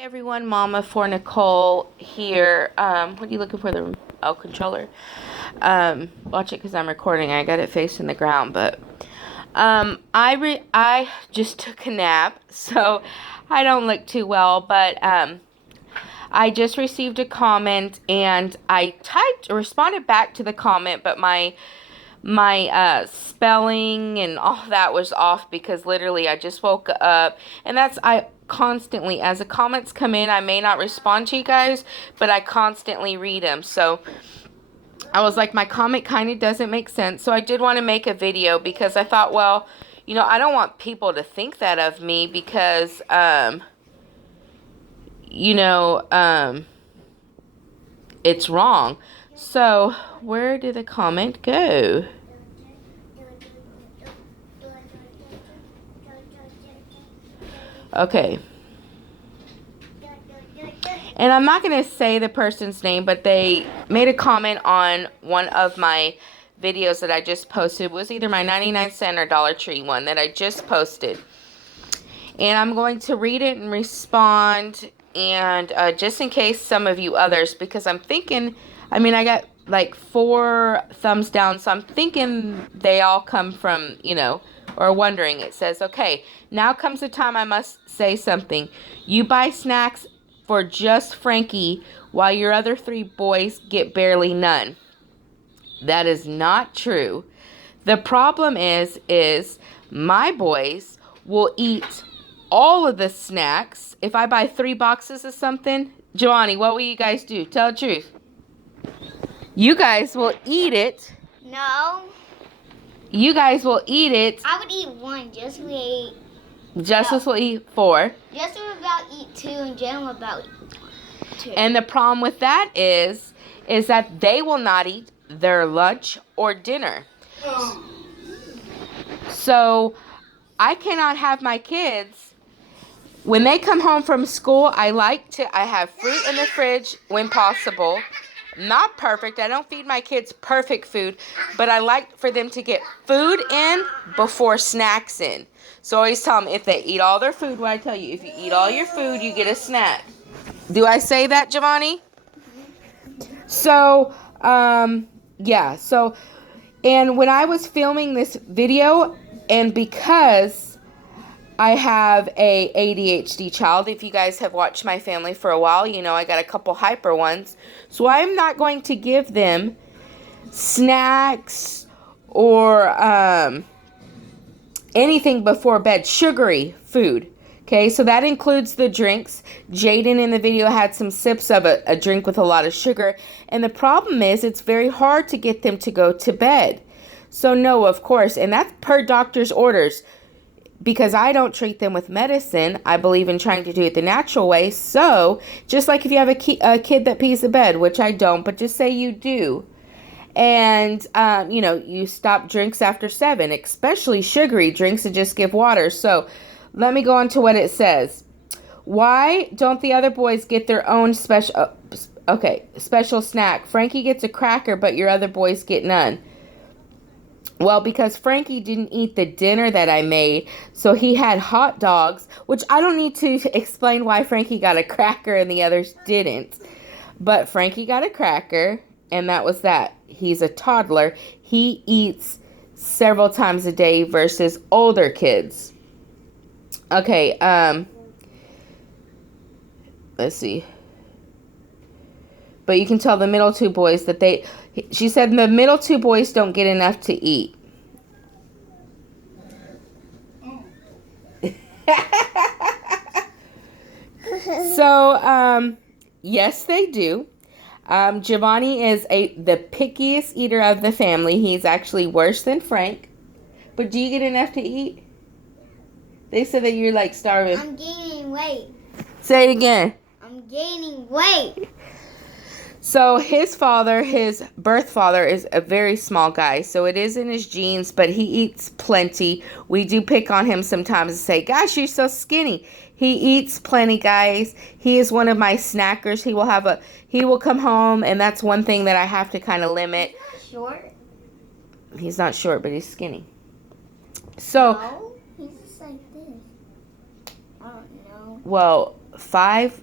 Hey everyone, Mama for Nicole here. What are you looking for? The controller. Watch it because I'm recording. I got it facing the ground, but I just took a nap, so I don't look too well. But I just received a comment and I responded back to the comment, but my spelling and all that was off because literally I just woke up, and I constantly, as the comments come in, I may not respond to you guys, but I constantly read them. So I was like, my comment kind of doesn't make sense, so I did want to make a video because I thought, well, I don't want people to think that of me because it's wrong. So where did the comment go? Okay. And I'm not going to say the person's name, but they made a comment on one of my videos that I just posted. It was either my 99-cent or Dollar Tree one that I just posted. And I'm going to read it and respond, and just in case some of you others, because I'm thinking, I got like 4 thumbs down, so I'm thinking they all come from, or wondering. It says, okay, now comes the time I must say something. You buy snacks for just Frankie while your other 3 boys get barely none. That is not true. The problem is my boys will eat all of the snacks. If I buy 3 boxes of something, Giovanni, what will you guys do? Tell the truth. You guys will eat it. No. You guys will eat it. I would eat 1. Justice will eat. Justice will eat 4. Justice will about eat 2, and Jen will about eat 2. And the problem with that is that they will not eat their lunch or dinner. So I cannot have my kids, when they come home from school, I have fruit in the fridge when possible. Not perfect. I don't feed my kids perfect food, but I like for them to get food in before snacks in. So I always tell them, if they eat all their food, what I tell you, if you eat all your food, you get a snack. Do I say that, Giovanni? So, yeah. So, and when I was filming this video, and because I have a ADHD child, if you guys have watched my family for a while, I got a couple hyper ones. So I'm not going to give them snacks or anything before bed, sugary food. Okay, so that includes the drinks. Jaden in the video had some sips of a drink with a lot of sugar. And the problem is it's very hard to get them to go to bed. So no, of course, and that's per doctor's orders. Because I don't treat them with medicine, I believe in trying to do it the natural way. So, just like if you have a kid that pees the bed, which I don't, but just say you do. And, you stop drinks after 7, especially sugary drinks, and just give water. So, let me go on to what it says. Why don't the other boys get their own special snack? Frankie gets a cracker, but your other boys get none. Well, because Frankie didn't eat the dinner that I made, so he had hot dogs, which I don't need to explain why Frankie got a cracker and the others didn't. But Frankie got a cracker, and that was that. He's a toddler. He eats several times a day versus older kids. Okay, let's see. But you can tell the middle 2 boys that she said the middle 2 boys don't get enough to eat. So, yes, they do. Giovanni is the pickiest eater of the family. He's actually worse than Frank. But do you get enough to eat? They said that you're like starving. I'm gaining weight. Say it again. I'm gaining weight. So his birth father is a very small guy. So it is in his genes, but he eats plenty. We do pick on him sometimes and say, gosh, you're so skinny. He eats plenty, guys. He is one of my snackers. He will come home, and that's one thing that I have to kind of limit. He's not short. He's not short, but he's skinny. So, no, he's just like this. I don't know. Well, 5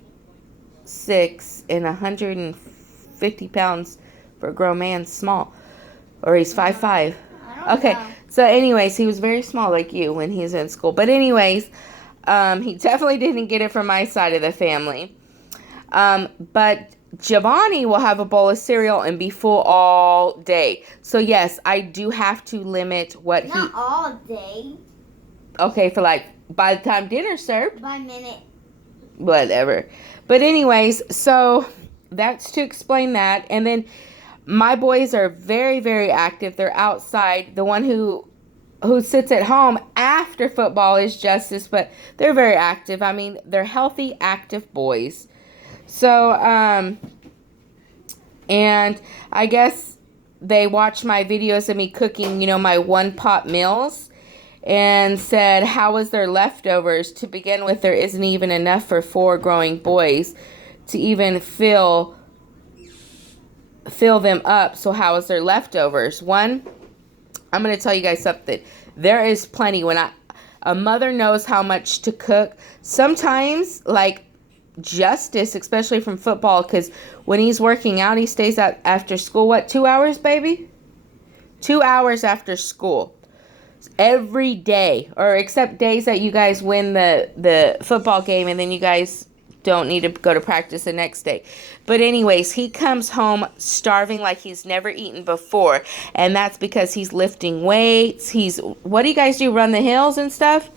5'6" and 150 pounds for a grown man. Small. Or he's 5'5". I don't Okay. know. So anyways, he was very small like you when he was in school. But anyways, he definitely didn't get it from my side of the family. But Giovanni will have a bowl of cereal and be full all day. So yes, I do have to limit what Not all day. Okay, for like by the time dinner's served. By minute. Whatever. But anyways, so that's to explain that. And then my boys are very, very active. They're outside. The one who sits at home after football is Justice, but they're very active. I mean, they're healthy, active boys. So, and I guess they watched my videos of me cooking, my one-pot meals, and said, how was their leftovers? To begin with, there isn't even enough for 4 growing boys to even fill them up. So how is their leftovers? One, I'm going to tell you guys something. There is plenty. When a mother knows how much to cook, sometimes, like Justice, especially from football, because when he's working out, he stays out after school. What, 2 hours, baby? 2 hours after school. Every day, or except days that you guys win the football game and then you guys don't need to go to practice the next day. But anyways, he comes home starving like he's never eaten before. And that's because he's lifting weights. What do you guys do? Run the hills and stuff?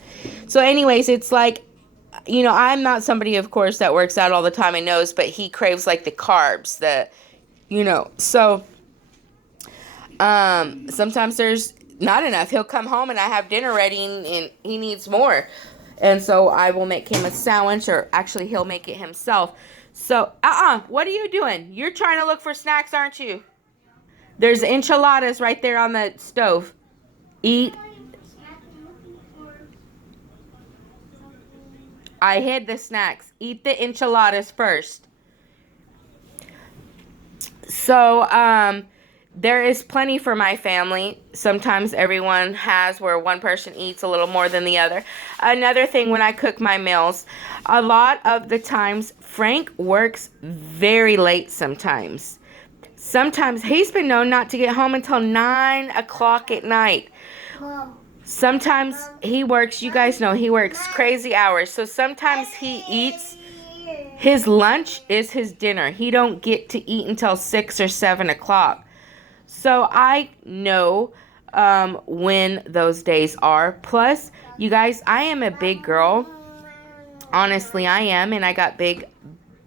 So anyways, it's like, I'm not somebody, of course, that works out all the time and knows, but he craves like the carbs, so sometimes there's not enough. He'll come home and I have dinner ready and he needs more. And so I will make him a sandwich, or actually he'll make it himself. So, what are you doing? You're trying to look for snacks, aren't you? There's enchiladas right there on the stove. Eat. I hid the snacks. Eat the enchiladas first. So, there is plenty for my family. Sometimes everyone has where one person eats a little more than the other. Another thing, when I cook my meals, a lot of the times Frank works very late sometimes. Sometimes he's been known not to get home until 9 o'clock at night. Sometimes he works, you guys know, he works crazy hours. So sometimes he eats, his lunch is his dinner. He don't get to eat until 6 or 7 o'clock. So I know when those days are. Plus, you guys, I am a big girl. Honestly, I am. And I got big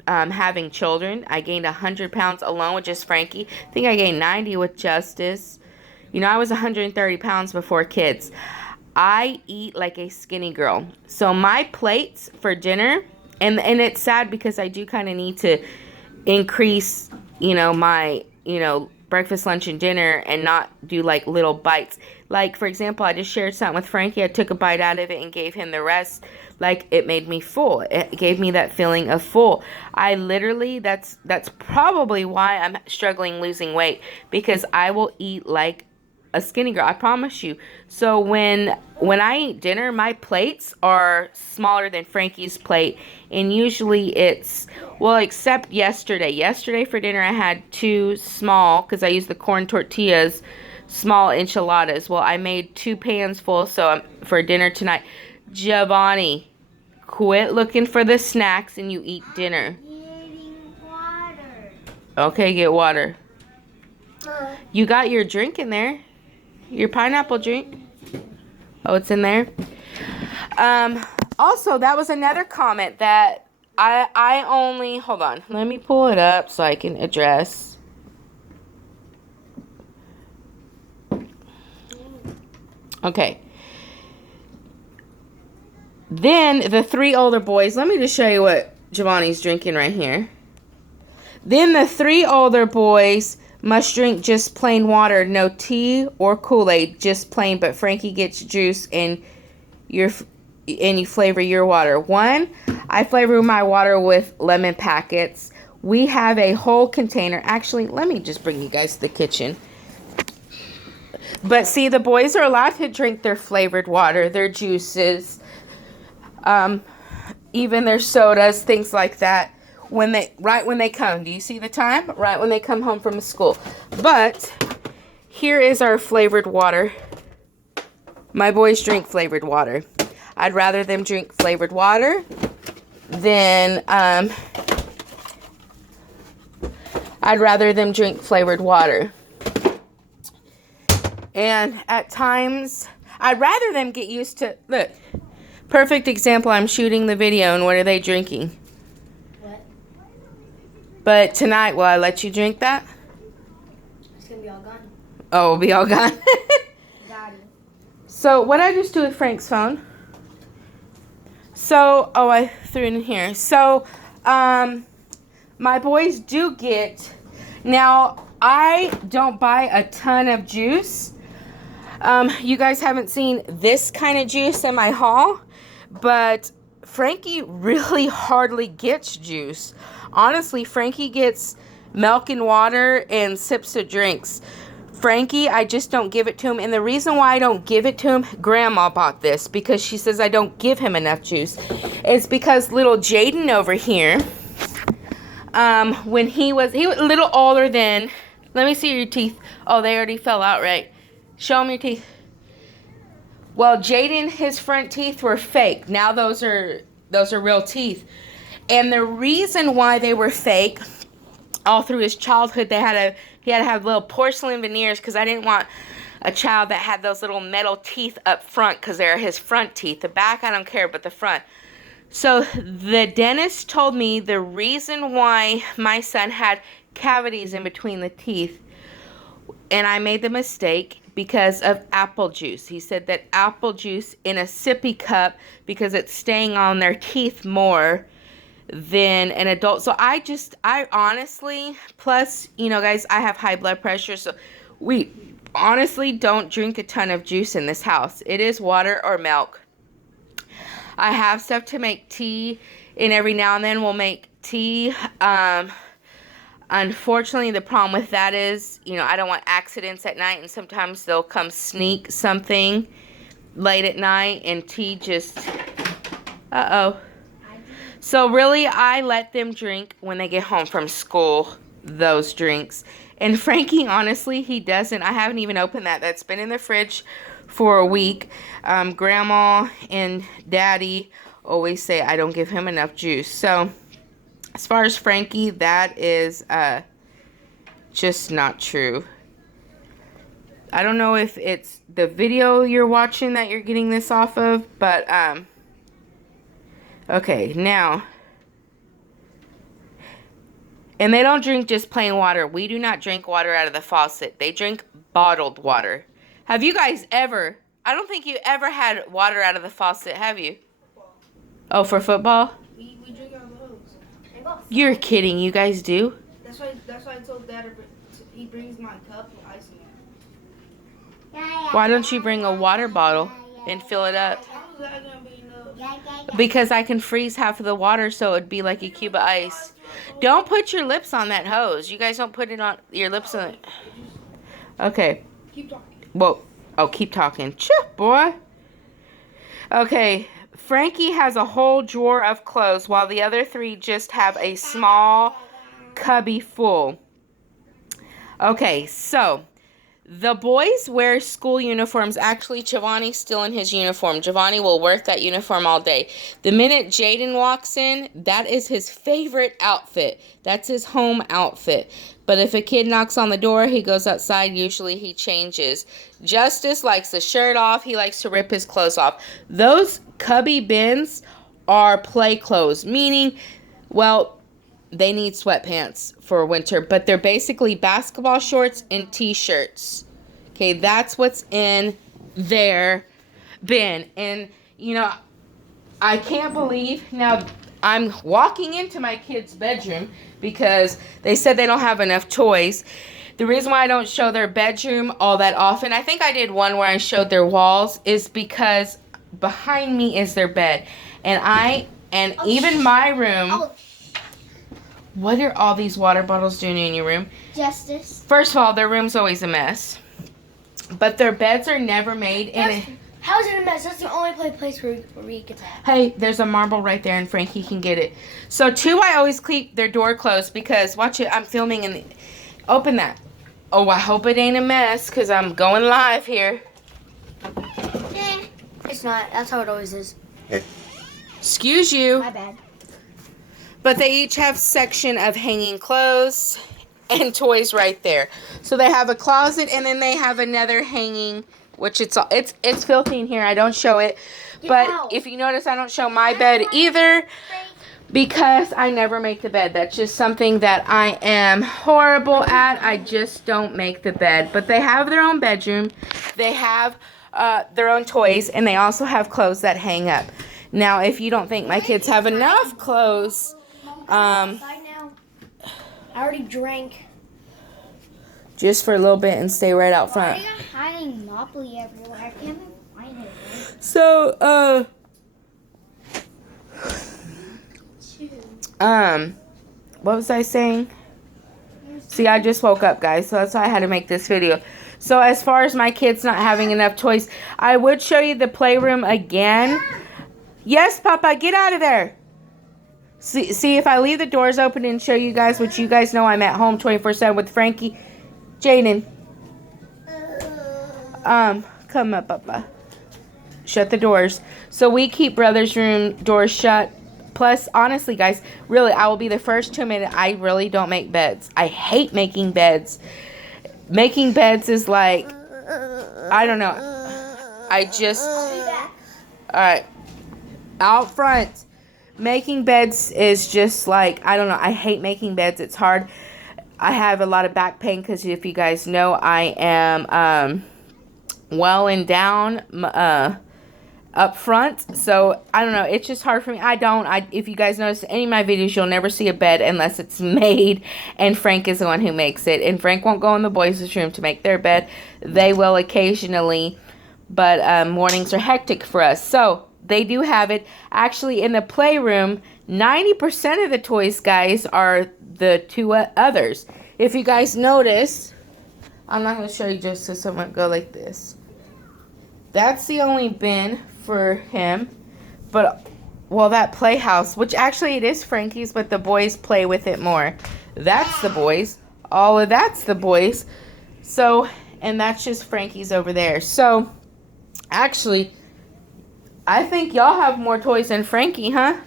having children. I gained 100 pounds alone with just Frankie. I think I gained 90 with Justice. I was 130 pounds before kids. I eat like a skinny girl. So my plates for dinner, and it's sad because I do kind of need to increase, my, breakfast, lunch, and dinner, and not do like little bites. Like, for example, I just shared something with Frankie. I took a bite out of it and gave him the rest. Like, it made me full. It gave me that feeling of full. I literally, that's probably why I'm struggling losing weight, because I will eat like a skinny girl, I promise you. So when I eat dinner, my plates are smaller than Frankie's plate, and usually it's, well, except yesterday. Yesterday for dinner I had 2 small, because I used the corn tortillas, small enchiladas. Well, I made 2 pans full, so for dinner tonight. Giovanni, quit looking for the snacks and you eat dinner. Getting water. Okay, get water. You got your drink in there. Your pineapple drink. Oh, it's in there. Also, that was another comment that I only, hold on, let me pull it up so I can address. Okay. Then the 3 older boys, let me just show you what Giovanni's drinking right here. Then the 3 older boys must drink just plain water, no tea or Kool-Aid, just plain. But Frankie gets juice, and you flavor your water. 1, I flavor my water with lemon packets. We have a whole container. Actually, let me just bring you guys to the kitchen. But see, the boys are allowed to drink their flavored water, their juices, even their sodas, things like that. right when they come. Do you see the time? Right when they come home from school. But here is our flavored water. My boys drink flavored water. I'd rather them drink flavored water than And at times, I'd rather them get used to, look, perfect example, I'm shooting the video, and what are they drinking? What? But tonight, will I let you drink that? It's gonna be all gone. Oh, it'll be all gone. Got it. So, what I just do with Frank's phone? So, oh, I threw it in here. So, my boys do get, now, I don't buy a ton of juice. You guys haven't seen this kind of juice in my haul, but Frankie really hardly gets juice. Honestly, Frankie gets milk and water and sips of drinks. Frankie, I just don't give it to him. And the reason why I don't give it to him, Grandma bought this because she says I don't give him enough juice. It's because little Jaden over here, when he was a little older than, let me see your teeth. Oh, they already fell out, right? Show him your teeth. Well, Jaden, his front teeth were fake. Now those are real teeth. And the reason why they were fake, all through his childhood, he had to have little porcelain veneers because I didn't want a child that had those little metal teeth up front because they're his front teeth. The back, I don't care, but the front. So the dentist told me the reason why my son had cavities in between the teeth, and I made the mistake because of apple juice. He said that apple juice in a sippy cup, because it's staying on their teeth more than an adult. So I honestly, plus, you know, guys, I have high blood pressure, so we honestly don't drink a ton of juice in this house. It is water or milk. I have stuff to make tea, and every now and then we'll make tea. Unfortunately, the problem with that is, you know, I don't want accidents at night, and sometimes they'll come sneak something late at night, and tea just, So really, I let them drink when they get home from school, those drinks. And Frankie, honestly, he doesn't. I haven't even opened that. That's been in the fridge for a week. Grandma and Daddy always say I don't give him enough juice. So as far as Frankie, that is just not true. I don't know if it's the video you're watching that you're getting this off of, but okay, now, and they don't drink just plain water. We do not drink water out of the faucet. They drink bottled water. Have you guys ever, I don't think you ever had water out of the faucet, have you? Football. Oh, for football? We drink out of the hose. You're kidding, you guys do? That's why I told Dad he brings my cup with ice in it. Why don't you bring a water bottle and fill it up? How is that gonna be enough? Because I can freeze half of the water so it'd be like a cube of ice. Don't put your lips on that hose. You guys don't put it on your lips on it. Okay. Keep talking. Well, oh, keep talking. Chip, boy. Okay. Frankie has a whole drawer of clothes while the other three just have a small cubby full. Okay, so the boys wear school uniforms. Actually, Giovanni's still in his uniform. Giovanni will work that uniform all day. The minute Jaden walks in, that is his favorite outfit. That's his home outfit. But if a kid knocks on the door, he goes outside. Usually he changes. Justice likes the shirt off. He likes to rip his clothes off. Those cubby bins are play clothes, meaning, well, they need sweatpants for winter, but they're basically basketball shorts and t-shirts. Okay, that's what's in their bin. And, you know, I can't believe, now I'm walking into my kids' bedroom because they said they don't have enough toys. The reason why I don't show their bedroom all that often, I think I did one where I showed their walls, is because behind me is their bed. And even my room, what are all these water bottles doing in your room? Justice. First of all, their room's always a mess. But their beds are never made in a... How is it a mess? That's the only place where we get that. Hey, there's a marble right there, and Frankie can get it. So, 2, I always keep their door closed because, watch it, I'm filming and open that. Oh, I hope it ain't a mess because I'm going live here. It's not. That's how it always is. Excuse you. My bad. But they each have section of hanging clothes and toys right there. So they have a closet, and then they have another hanging, which it's filthy in here. I don't show it. But if you notice, I don't show my bed either because I never make the bed. That's just something that I am horrible at. I just don't make the bed. But they have their own bedroom. They have their own toys, and they also have clothes that hang up. Now, if you don't think my kids have enough clothes, I already drank. just for a little bit and stay right out front. Why are you hiding Monopoly everywhere? I can't even find it. So, what was I saying? See, I just woke up, guys, so that's why I had to make this video. So, as far as my kids not having enough toys, I would show you the playroom again. Yes, Papa, get out of there. See, if I leave the doors open and show you guys what you guys know, I'm at home 24/7 with Frankie. Jaden. Come up, Papa. Shut the doors. So we keep brother's room doors shut. Plus, honestly, guys, really, I will be the first to admit it, I really don't make beds. I hate making beds. Making beds is like, I don't know. I just, alright. Out front. Making beds is just like, I don't know. I hate making beds. It's hard. I have a lot of back pain because if you guys know, I am well and down up front. So, I don't know. It's just hard for me. If you guys notice any of my videos, you'll never see a bed unless it's made. And Frank is the one who makes it. And Frank won't go in the boys' room to make their bed. They will occasionally. But mornings are hectic for us. So, they do have it. Actually, in the playroom, 90% of the toys, guys, are the 2 others. If you guys notice, I'm not going to show you just so someone go like this. That's the only bin for him. But, well, that playhouse, which actually it is Frankie's, but the boys play with it more. That's the boys. All of that's the boys. So, and that's just Frankie's over there. So, actually, I think y'all have more toys than Frankie, huh?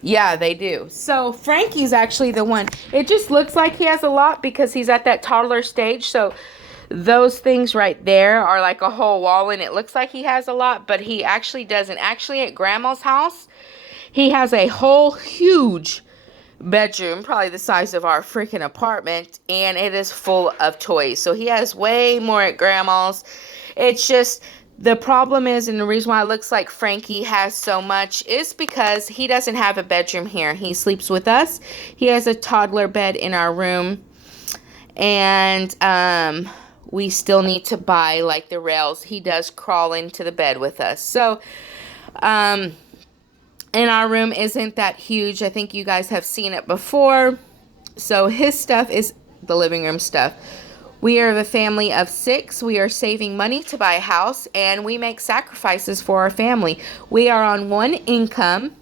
Yeah, they do. So, Frankie's actually the one. It just looks like he has a lot because he's at that toddler stage. So, those things right there are like a whole wall, and it looks like he has a lot, but he actually doesn't. Actually, at Grandma's house, he has a whole huge bedroom, probably the size of our freaking apartment, and it is full of toys. So, he has way more at Grandma's. It's just... the problem is, and the reason why it looks like Frankie has so much is because he doesn't have a bedroom here. He sleeps with us. He has a toddler bed in our room. And we still need to buy, like, the rails. He does crawl into the bed with us. So, and our room isn't that huge. I think you guys have seen it before. So, his stuff is the living room stuff. We are a family of 6. We are saving money to buy a house, and we make sacrifices for our family. We are on one income,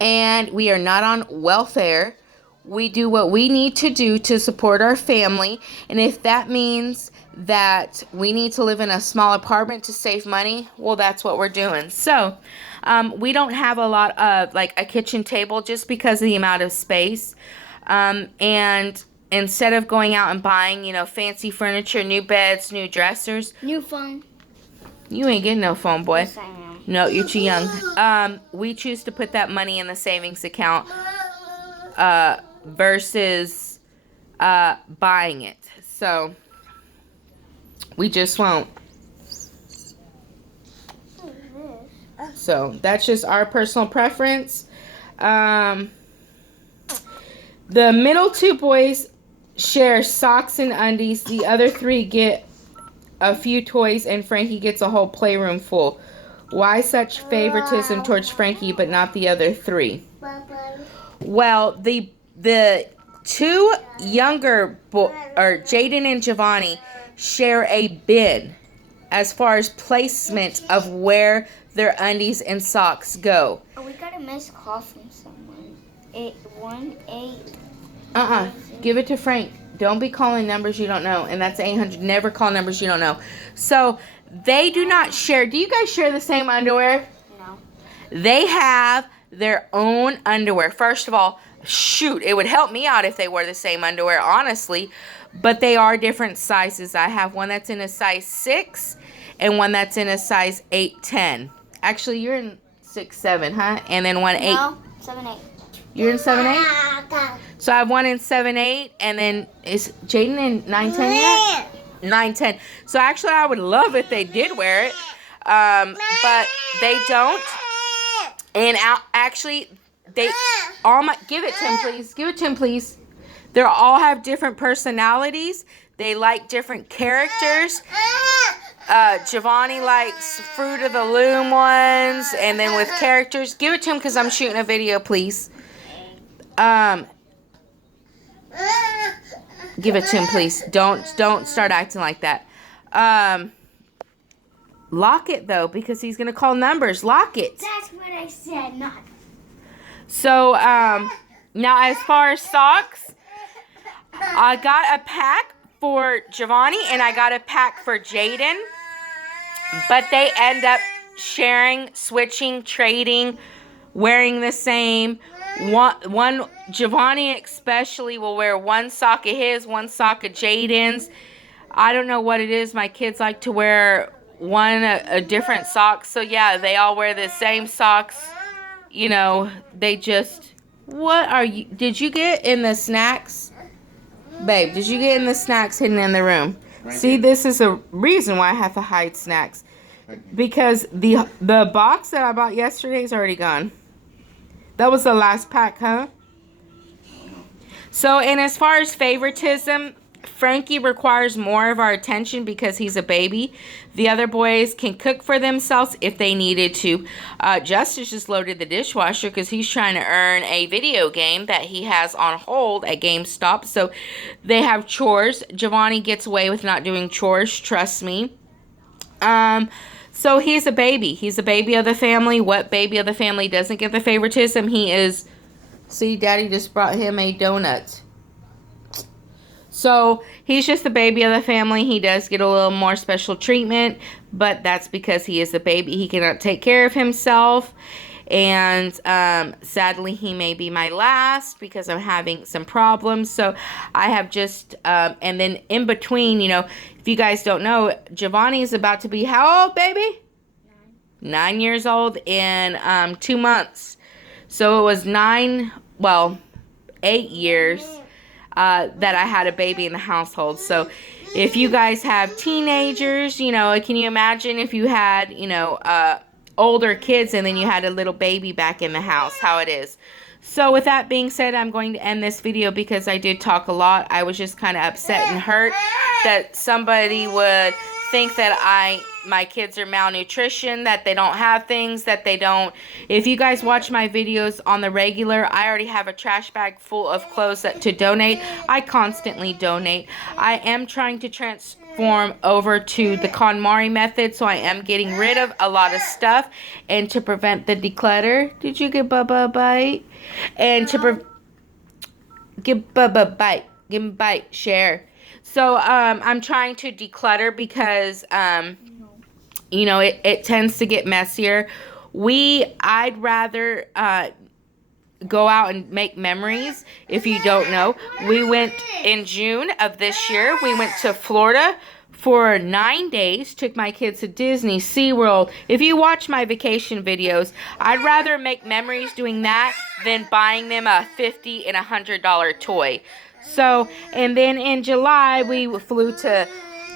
and we are not on welfare. We do what we need to do to support our family, and if that means that we need to live in a small apartment to save money, well, that's what we're doing. So, we don't have a lot of, like, a kitchen table just because of the amount of space, and... instead of going out and buying, fancy furniture, new beds, new dressers. New phone. You ain't getting no phone, boy. Yes, I am. No, you're too young. We choose to put that money in the savings account versus buying it. So, we just won't. So, that's just our personal preference. The middle 2 boys share socks and undies. The other 3 get a few toys, and Frankie gets a whole playroom full. Why such favoritism towards Frankie but not the other 3? Well, the 2 younger or Jaden and Giovanni share a bin. as far as placement of where their undies and socks go. Oh, we got a missed call from someone. 818. Give it to Frank. Don't be calling numbers you don't know. And that's 800. Never call numbers you don't know. So they do not share. Do you guys share the same underwear? No. They have their own underwear. First of all, shoot, it would help me out if they wore the same underwear, honestly. But they are different sizes. I have one that's in a size 6 and one that's in a size 8-10. Actually, you're in 6-7, huh? And then one 8. No, 7-8. You're in 7-8? So I have one in 7-8, and then is Jaden in 9-10 yet? 9-10. So actually, I would love if they did wear it, but they don't. And actually, they all give it to him, please. Give it to him, please. They all have different personalities. They like different characters. Giovanni likes Fruit of the Loom ones, and then with characters. Give it to him because I'm shooting a video, please. Give it to him, please. Don't start acting like that. Lock it though, because he's gonna call numbers. Lock it. That's what I said, not. So now as far as socks, I got a pack for Giovanni and I got a pack for Jaden, but they end up sharing, switching, trading, wearing the same. One Giovanni especially will wear one sock of his, one sock of Jaden's. I don't know what it is. My kids like to wear a different sock. So yeah, they all wear the same socks. You know, they just, what are you, did you get in the snacks? Babe, did you get in the snacks hidden in the room? See, this is a reason why I have to hide snacks. Because the box that I bought yesterday is already gone. That was the last pack, huh? So, and as far as favoritism, Frankie requires more of our attention because he's a baby. The other boys can cook for themselves if they needed to. Justice just loaded the dishwasher because he's trying to earn a video game that he has on hold at GameStop. So they have chores. Giovanni gets away with not doing chores, trust me. So he's a baby. He's a baby of the family. What baby of the family doesn't get the favoritism? He is. See, Daddy just brought him a donut. So he's just the baby of the family. He does get a little more special treatment, but that's because he is a baby. He cannot take care of himself. And sadly, he may be my last because I'm having some problems. So I have just, and then in between, you know, if you guys don't know, Giovanni is about to be how old, baby? 9 years old in 2 months. So it was 8 years that I had a baby in the household. So if you guys have teenagers, you know, can you imagine if you had, you know, older kids and then you had a little baby back in the house, how it is. So with that being said, I'm going to end this video because I did talk a lot. I was just kind of upset and hurt that somebody would think that my kids are malnutrition, that they don't have things, that they don't. If you guys watch my videos on the regular, I already have a trash bag full of clothes to donate. I constantly donate. I am trying to transform over to the KonMari method, so I am getting rid of a lot of stuff, and to prevent the declutter. Did you get Bubba a bite? And to give Bubba a bite. Give him a bite. Share. So I'm trying to declutter because you know, it tends to get messier. I'd rather go out and make memories. If you don't know, we went in June of this year. We went to Florida for 9 days. Took my kids to Disney, SeaWorld. If you watch my vacation videos, I'd rather make memories doing that than buying them a $50 and $100 toy. So, and then in July, we flew to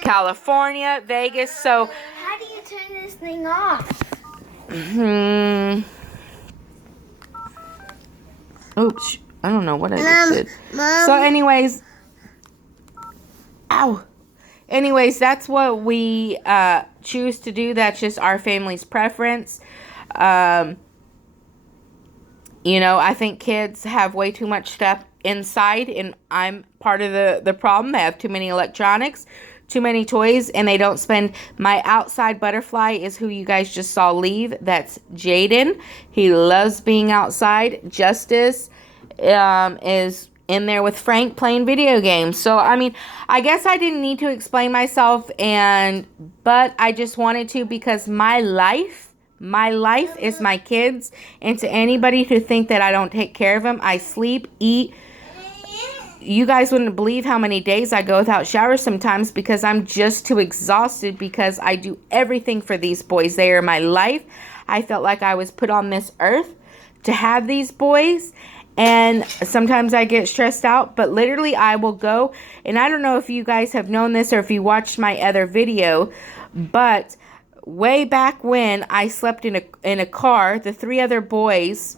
California, Vegas. So, How do you turn this thing off? Oops, I don't know what I just did. Mom. So anyways, anyways, that's what we choose to do. That's just our family's preference. You know, I think kids have way too much stuff inside, and I'm part of the problem. They have too many electronics, too many toys and they don't spend. My outside butterfly is who you guys just saw leave. That's Jaden. He loves being outside. Justice is in there with Frank playing video games. So, I mean, I guess I didn't need to explain myself, but I just wanted to, because my life is my kids. And to anybody who think that I don't take care of them, I sleep, eat. You guys wouldn't believe how many days I go without showers sometimes because I'm just too exhausted, because I do everything for these boys. They are my life. I felt like I was put on this earth to have these boys. And sometimes I get stressed out, but literally I will go, and I don't know if you guys have known this or if you watched my other video, but way back when I slept in a car, the 3 other boys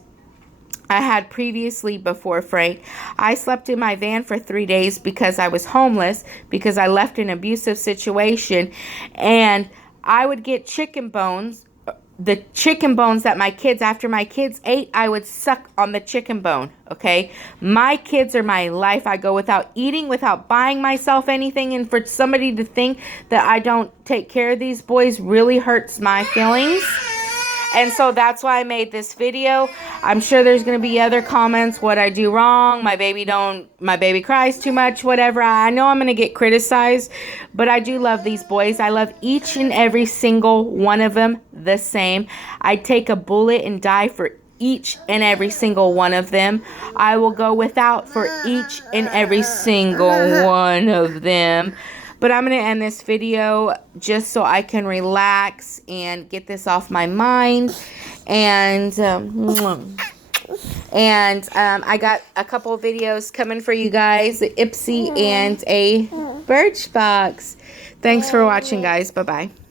I had previously before Frank, I slept in my van for 3 days because I was homeless, because I left an abusive situation, and I would get chicken bones, the chicken bones that after my kids ate, I would suck on the chicken bone, okay? My kids are my life. I go without eating, without buying myself anything, and for somebody to think that I don't take care of these boys really hurts my feelings. And so that's why I made this video. I'm sure there's going to be other comments, what I do wrong, my baby cries too much, whatever. I know I'm going to get criticized, but I do love these boys. I love each and every single one of them the same. I'd take a bullet and die for each and every single one of them. I will go without for each and every single one of them. But I'm going to end this video just so I can relax and get this off my mind. And I got a couple of videos coming for you guys, the Ipsy and a Birchbox. Thanks for watching, guys. Bye-bye.